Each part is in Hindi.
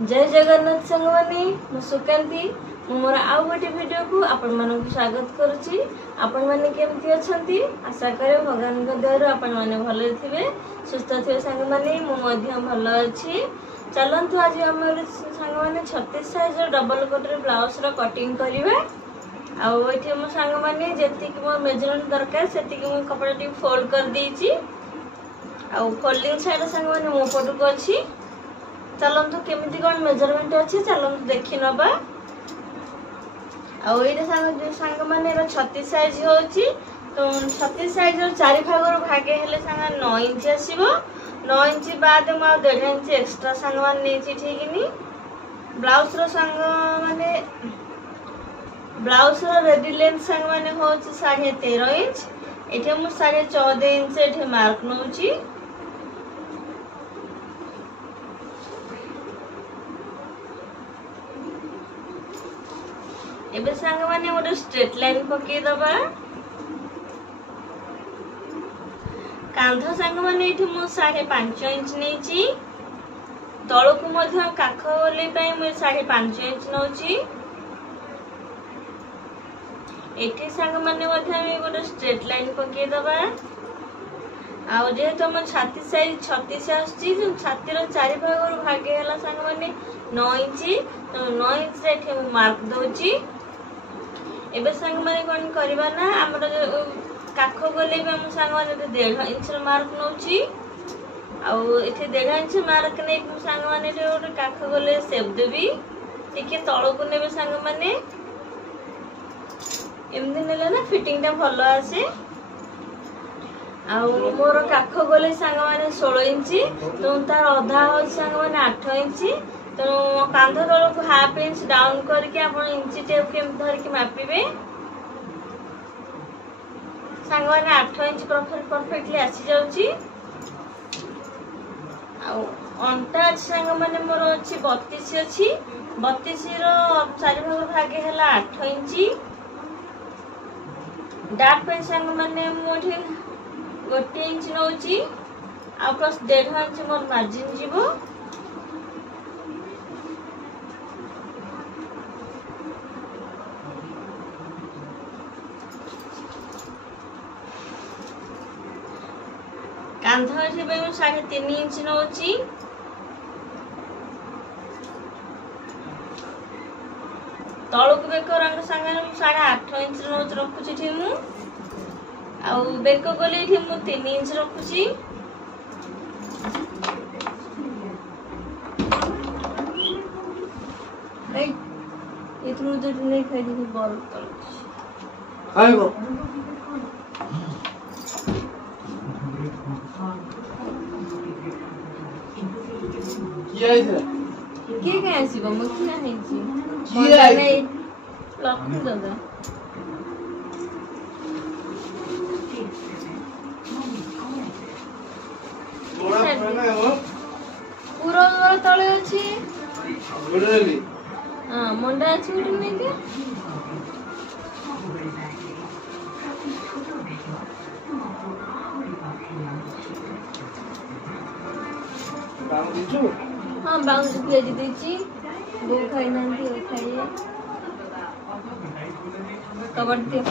जय जगन्नाथ सांगवानी मु सुकांती मोर आउ गोटे वीडियो को आपण मानक स्वागत करुच्ची। आपण माने केमती अछंती आशा करे भगवान को दयारु आपण माने भले थिबे सुस्थ थिबे। सांग माने मु मध्य भल अछि। चलंतु आज हमर सांग माने 36 साइज डबल कटर ब्लाउज रो कटिंग करिवे। आउ एठी मो सांग माने जेति कि मो मेजरमेंट दरकार सेति कि मो कपड़ा टी फोल्ड कर देछि। आउ फोल्डिंग साइड सांग माने मो पटु को अछि। चलंतु केमिति कोन मेजरमेंट अछि चलंतु देखि नबा। आउ एटा सांग माने 36 साइज होछि। तो 36 साइज रो चारि भाग रो भागे हेले सांग 9 इंच आसीबो। 9 इंच बाद म 1.5 इंच एक्स्ट्रा सांग माने नेछि ठीकनी। ब्लाउज रो सांग माने ब्लाउज रो रेडी लेंथ सांग माने होछि 13.5 इंच। एठे मु 14.5 इंच एठे मार्क नउछि। एबे सांग माने मोर स्ट्रेट लाइन पके दबा। कांध सांग माने इथे मु 5.5 इंच नेची। तळकु मध्य काख ओले पई मु 5.5 इंच नउची। एठी सांग माने मध्य मी गोटे स्ट्रेट लाइन पके दबा। आउ जे तो म छाती साइज 36 आछि। छाती रो चारि भाग रो भागे हला सांग माने 9 इंच। तो 9 इंच रे एठी मु मार्क दोची। एबे सांग माने कोन करबा ना हमर काख गोले में हम सांग माने 1.5 इंच मार्क नउची। आउ एथे 1.5 इंच मार्क नै सांग माने ओटे काख गोले सेप देबी। टिके तळको नेबे सांग माने एमदि नेले ना फिटिंग टा भलो आसे। आउ मोर काख गोले सांग माने 16 इंच। तो तार आधा हो सांग माने 8 इंच। तो कांध तल को हाफ इंच डाउन करके आपण इंच टेप के धर के मापिबे। सांग माने 8 इंच परफेक्टली आसी जाउची। आउ अंटा सांग माने मोर अछि 32 अछि। 32 रो चारि भाग भागे हला 8 इंच। डाट पे सांग माने मोठी 1 इंच नउची। आ प्लस 1.5 इंच मोर मार्जिन जीवो। कांध एठी पे 3.5 इंच नउची। तळक बेक रंग संगे 8.5 इंच नउच रखुची ठी मु। आउ बेक गोले ठी मु 3 इंच रखुची। ए इतनु जट नै खाइ दी बल तळ आइबो। के के आसीबो म किना हेछि मोला नै लक्ष्मी दादा पूरा तळे अछि गुडली हां मंडा अछि गुड नै के बाउ दिछु। हाँ बाउंस भेज दीची। वो खाई नांती वो खाइए कवर दियो।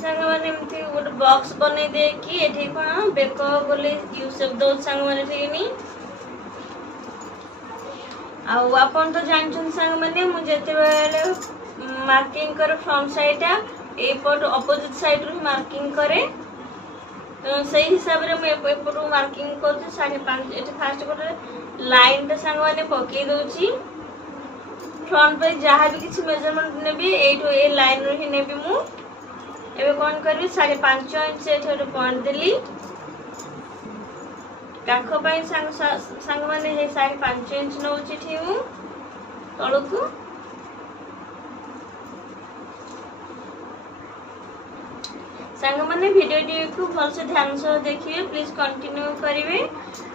सांग माने एमती गोटे बॉक्स बनै दे कि एठी कोन बेक गोले यू शेप दो सांग माने ठीनी। आउ अपन तो जानछन सांग माने मु जेते बेले मार्किंग कर फ्रंट साइड ए पट अपोजिट साइड रो मार्किंग करे। तो सही हिसाब रे मैं एपट मार्किंग कर 5.5 एटे फास्ट पटे लाइन त सांग माने पके दोची। फ्रंट पे जहां भी किछि मेजरमेंट नेबी एटो ए लाइन रो ही नेबी मु। एबे कोन करबी 5.5 इंच एठो पॉइंट देली। काख पाई सांग माने हे 5.5 इंच नउची ठीउ तळकु। सांग माने वीडियो को भल से ध्यान से देखिए प्लीज कंटिन्यू करिवे।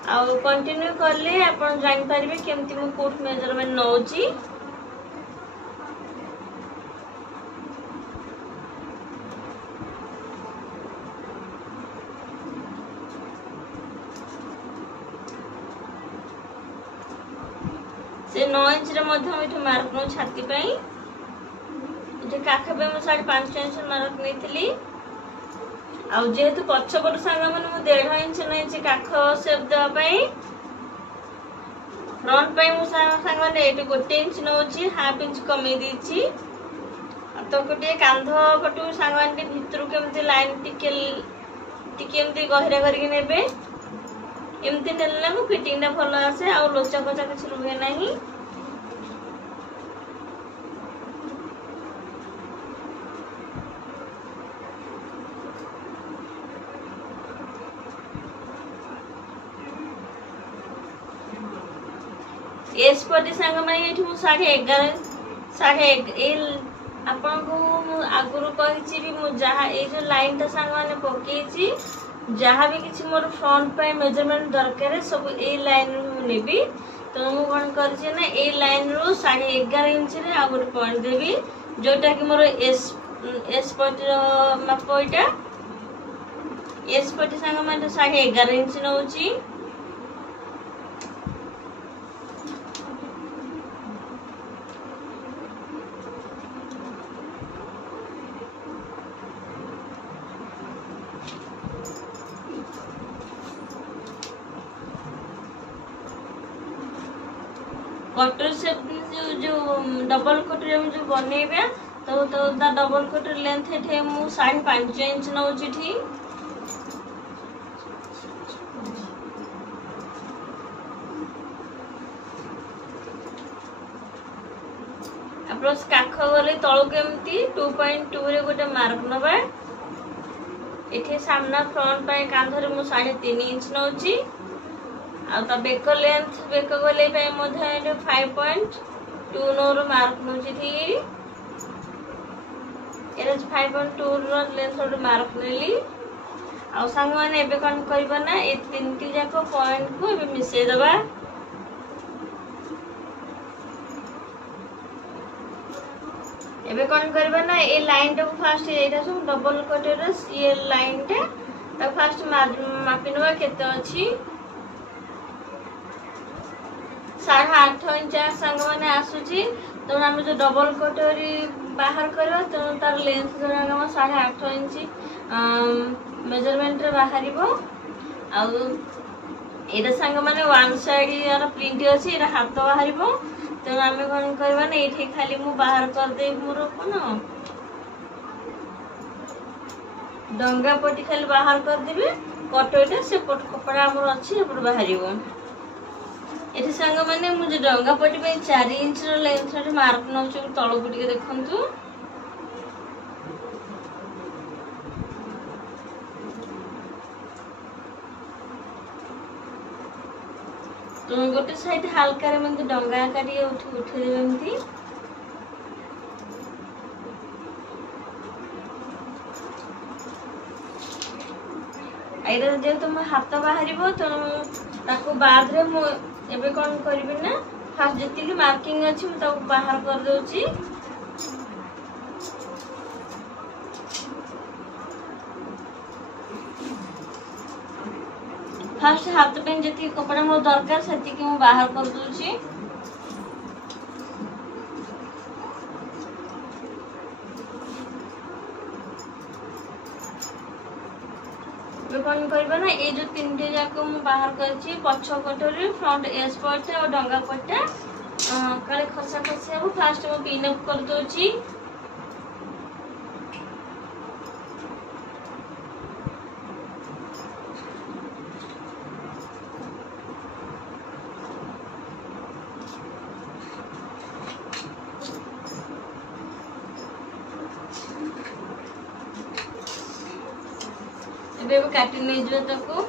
आ कंटिन्यू करले आपण जानि पारिबे केमति मु कोट मेजरमेंट नउची। 9 इंच रे मध्य एठी मार्क नो छाती पई एठी काख पे मु 5.5 इंच मार्क नेथिली आ जेहेतु पछपट सांग माने मु 1.5 इंच नै काख शेप देवा पई फ्रंट पई मु सांग माने एठी 1 इंच नउची हाफ इंच कमी दीची तो गोटे कांध पटू सांग माने भितरु केमती लाइन टिके एमती गहरा करके नेबे एमती नेले मु फिटिंग टा भलो आसे आ लोचा कोचा किछ रुहे नाही एस पटी सांग माने एठी मु 11.5 ए आपन को आगुरु कहिछि भी मु जहा ए जो लाइन ता सांग माने पकेछि जहा भी किछि मोर फ्रंट पे मेजरमेंट दरकार सब ए लाइन रु नेबी तो मु कोन करछि ना ए लाइन रु 11.5 इंच रे आ गोटे पॉइंट देबी जोटा कि मोर एस पटी रो माप एटा एस पटी सांग माने 11.5 इंच नउची कटर से जो डबल कटर हम जो बनेबे तो दा डबल कटर लेंथ एठे मु 5.5 इंच नउची ठी अप्रोच काख गले तळो केमती 2.2 रे गोटे मार्क नबा एठे सामना फ्रंट पे कांधरे मु 3.5 इंच नउची आ ता बेक लेंथ बेक गले पे मध्ये 5.2 नो मार्क नउची थी एरे 5.2 रो लेंथ रो मार्क नेली आ संग माने एबे कोन करबा ना ए तीनटी जाको पॉइंट को एबे मिसे दबा एबे कोन करबा ना ए लाइन टा फर्स्ट एटा सब डबल कटर ये लाइन टा फर्स्ट मापिनवा केते अछि 8.5 इंच संग माने आसुची तो हम जो डबल कटोरी बाहर करबा तो तार लेंथ जो हम 8.5 इंच मेजरमेंट रे बाहरिबो आ एटा संग माने वन साइड यार प्रिंट अछि एटा हाथ बाहरिबो तो हम कोन करबा ना एठी खाली मु बाहर कर दे मोर कोन डंगा पटी खाली बाहर कर देबे कटोटा से कपड़ा हमर अछि ऊपर बाहरिबो एठी संग माने मुझे डंगा पटी पे 4 इंच रो लेंथ रे मार्क नउछु तळो गुटी के देखंतु तो गोटे साइड हल्का रे मन डंगा काटी उठी देबे एमती आइरा जे तुम हाथ बाहरिबो तो ताको बाद रे मु एबे कोन करबी ना फास्ट जति मार्किंग अछि मु ताको बाहर कर दोची फास्ट हाथ पे जति कपड़ा मो दरकार सति कि मु बाहर कर दोची कौन करबा ना ए जो तीनटे जाको मु बाहर करछि पछ कटोरी फ्रंट एस पट्टा और डंगा पट्टा काले खसा खसा हो फास्ट मु पिन अप कर दोछि एबे काटी नै जो तको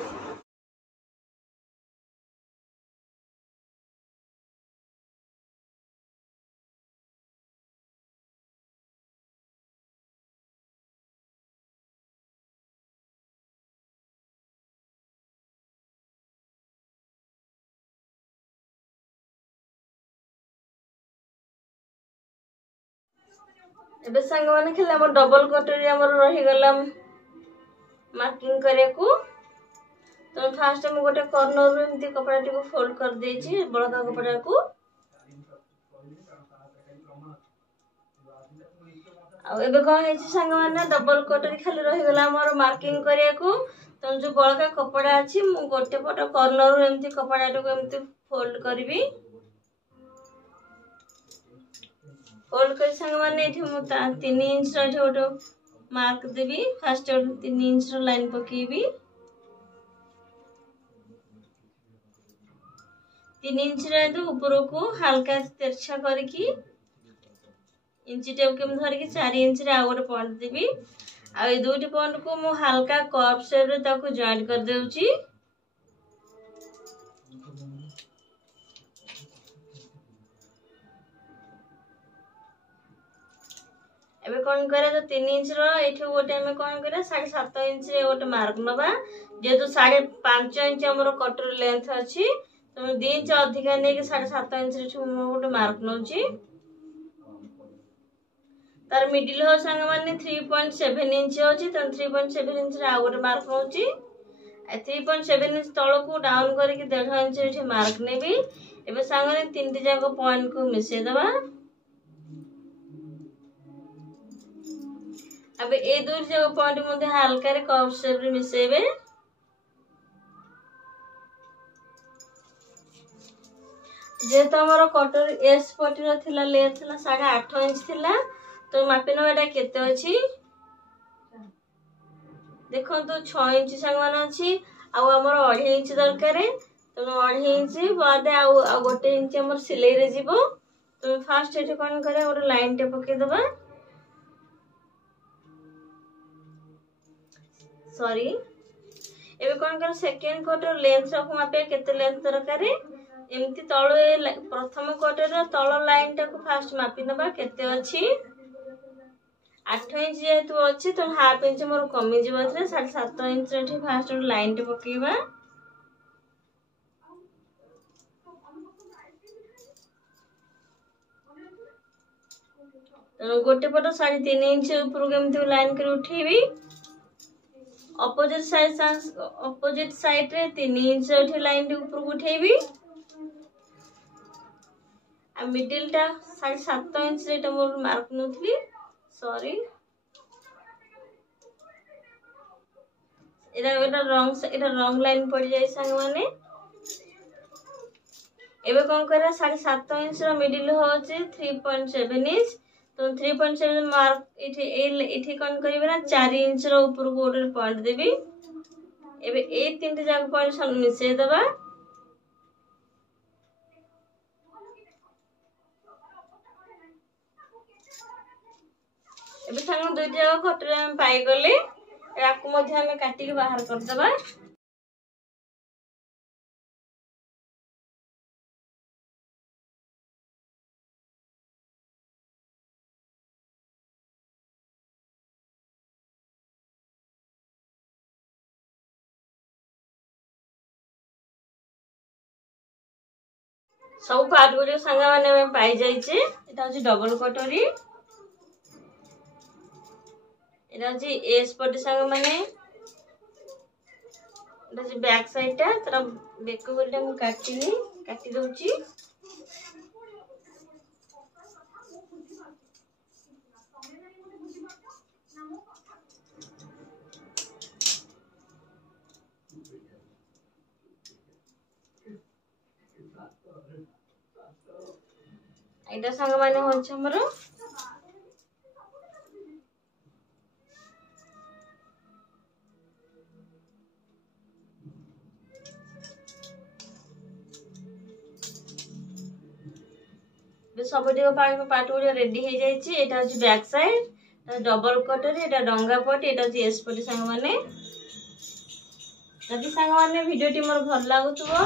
एबे संग माने खेला हमर डबल कटोरी हमर रही गला मार्किंग करे को तो फास्ट हम गोटे कॉर्नर रे एमती कपड़ा टी को फोल्ड कर देछि बड़का कपड़ा को एबे कौन है सांग मैंने डबल कटोरी खाली रहीगला मोर मार्किंग करिया को तो जो बड़का कपड़ा अच्छी मु गोटे पट कॉर्नर रू एमती कपड़ा टाको एमती फोल्ड करबी फोल्ड कर सांग मैंने एठी मु 3 इंच रो छोटो मार्क देबी फर्स्ट 3 इंच रो लाइन पकेबी 3 इंच रे तो ऊपर को हल्का तिरछा करके इंची टेप के धरिकी 4 इंच रे आ गोटे पॉइंट देबी आ ए दुईटी पॉइंट को मु हल्का कर्व शेप रे ताको जॉइंट कर देउची एबे कोन करे तो 3 इंच रो एठी गोटे हमें कोन करे 7.5 इंच रे गोटे मार्क नबा जेतु 5.5 इंच हमर कटर लेंथ अछि तो 2 इंच अधिक नै के 7.5 इंच रे गोटे मार्क नउची तार मिडिल हो संग माने 3.7 इंच होची त 3.7 इंच रे आ गोटे मार्क होची 3.7 इंच तळ को डाउन करके 1.5 इंच रे मार्क नेबी एबे संग ने तीनटी जाको पॉइंट को मिसे दबा अब ए दुई जाको पॉइंट मध्ये हल्का रे कर्व शेप रे मिसेबे जे तो हमर कटर एस पटी रो थिला लेयर थिला 8.5 इंच थिला तो मापी नबा केते अछि देखो तो 6 इंच संग मान अछि आ हमर 2.5 इंच दरकार तो 2.5 इंच बाद आ गोटे इंच हमर सिलाई रे जीवो तो फर्स्ट एठी कोन करे और लाइन टे पके दबा सॉरी एबे कोन कर सेकंड कटर लेंथ रखु मापे केते लेंथ दरकार एमती तळ प्रथम कटर रो तळ लाइन टा को फर्स्ट मापी नबा केते अछि 8 इंच जेतु अछि तो हाफ इंच मोर कमी जीव थरे 7.5 इंच रे फर्स्ट लाइन टे पकेबा तो गोटे पट 3.5 इंच ऊपर केमती लाइन कर उठेबी अपोजिट साइड रे 3 इंच एठी लाइन टे ऊपर को उठेबी आ मिडिल टा 7.5 इंच रे मोर मार्क नथली सॉरी एटा रॉन्ग लाइन पड़ जाय संग माने एबे कोन करे 7.5 इंच रो मिडिल होचे 3.7 इंच तो 3.7 मार्क इठी कोन करिवे ना 4 इंच रो ऊपर को गोटे पॉइंट देबी एबे ए तीनटे जाक पॉइंट सन मिसे दबा एबे संग दुई जाक कटर हम पाई गले याकू मध्ये हम काटी के बाहर कर दबा सब पार्ट गुडी संग माने हम पाई जाइछे एटा होची डबल कटोरी एटा होची एस पट संग माने एटा होची बैक साइड टा तरा बेक गुडीटा हम काटी दउची एटा संग माने होछ हमरो सबटी पार्ट गुडी रेडी हो जाइछि एटा होछि बैक साइड डबल कटोरी एटा डंगा पट एटा होछि एस पटी संग माने जदि संग माने वीडियोटी मोर भल लागुतबो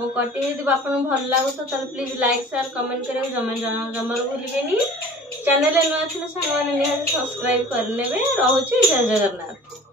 मो कटिंग यदि आपन भल लागुतो त प्लीज लाइक शेयर कमेंट करियो जमर भूलिबेनी चैनल नवा थिले संग माने निहाती सब्सक्राइब कर लेबे रहउछि जय जगन्नाथ।